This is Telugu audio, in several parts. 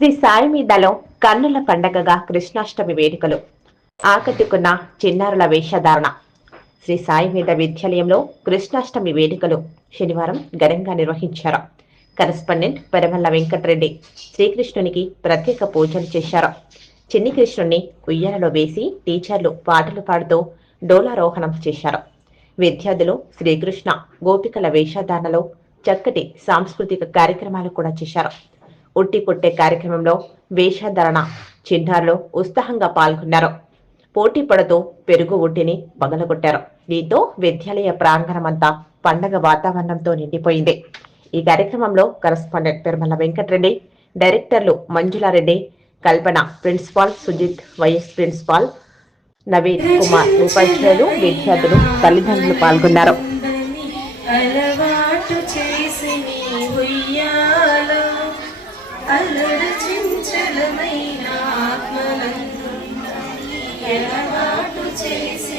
శ్రీ సాయి మీదలో కన్నుల పండగగా కృష్ణాష్టమి వేడుకలు. ఆకట్టుకున్న చిన్నారుల వేషధారణ. శ్రీ సాయి మీద విద్యాలయంలో కృష్ణాష్టమి వేడుకలు శనివారం ఘనంగా నిర్వహించారు. కరెస్పాండెంట్ పెరమల్ల వెంకటరెడ్డి శ్రీకృష్ణునికి ప్రత్యేక పూజలు చేశారు. చిన్ని కృష్ణుణ్ణి ఉయ్యాలలో వేసి టీచర్లు పాటలు పాడుతూ డోలారోహణం చేశారు. విద్యార్థులు శ్రీకృష్ణ గోపికల వేషధారణలో చక్కటి సాంస్కృతిక కార్యక్రమాలు కూడా చేశారు. ఉట్టి కొట్టే కార్యక్రమంలో వేషధారణ చిన్నారులు ఉత్సాహంగా పాల్గొన్నారు. పోటీ పడుతూ పెరుగు ఉట్టిని పగలగొట్టారు దీంతో విద్యాలయ ప్రాంగణమంతా పండగ వాతావరణంతో నిండిపోయింది. ఈ కార్యక్రమంలో కరస్పాండెంట్ పెరుమల వెంకటరెడ్డి డైరెక్టర్లు Manjulareddy Kalpana principal Sujith vice principal Naveen Kumar ఉపాధ్యాయులు విద్యార్థులు తల్లిదండ్రులు పాల్గొన్నారు. అలవాటు చేసి నీ ఉయ్యాల ఆత్మలందు ఎలవాటు చేసి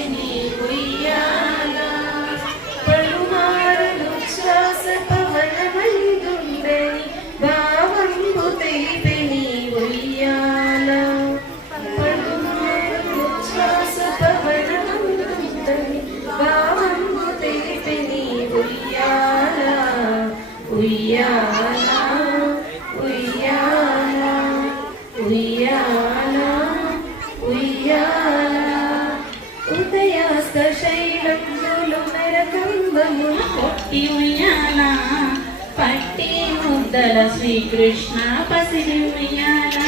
పట్టి ఉయ్యాల పట్టి ముద్దల శ్రీకృష్ణ పసిడి ఉయ్యాల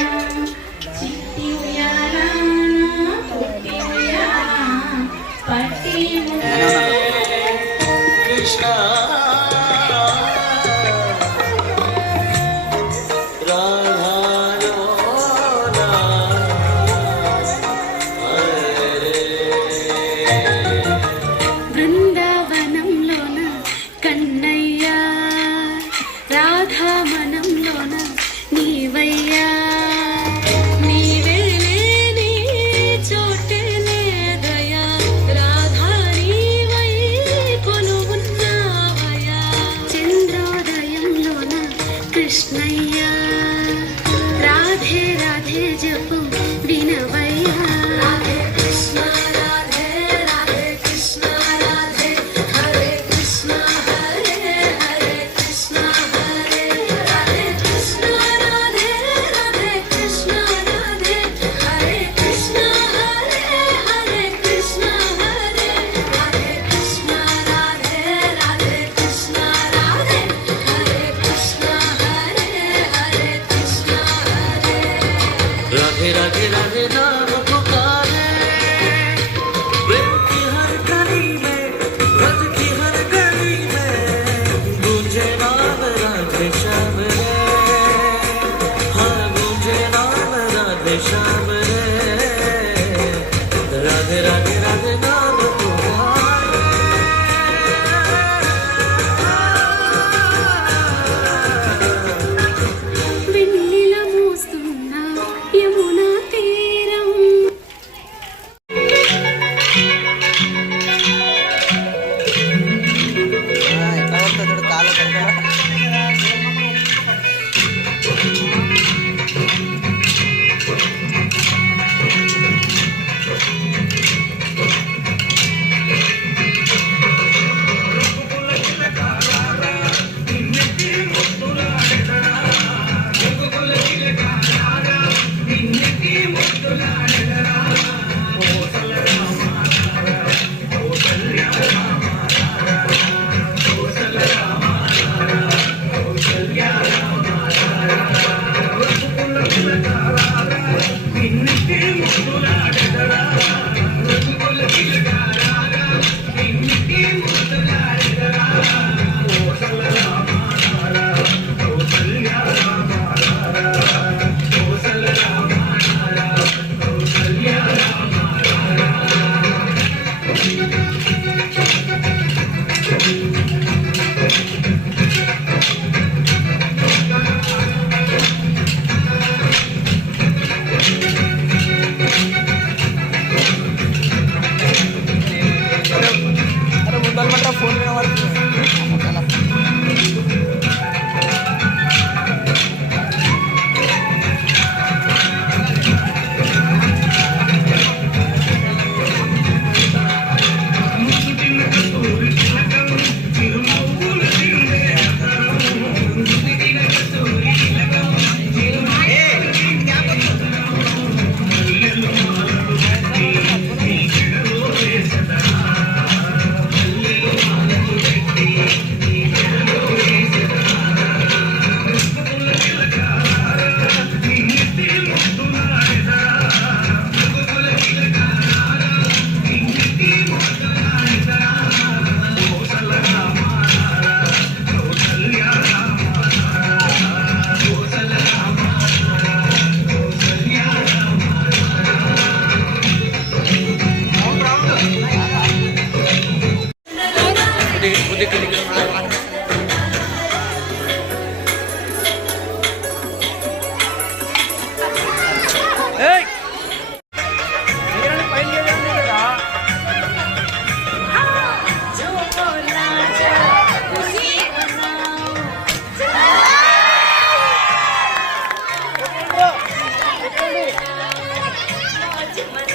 世界。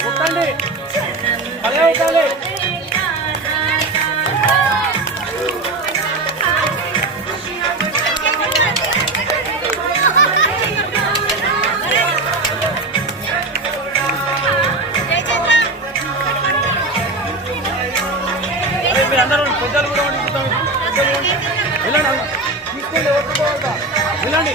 కొట్టండి భలే అవుతాలి మీరందరూ పెద్దలు కూడా వెళ్ళండి వెళ్ళండి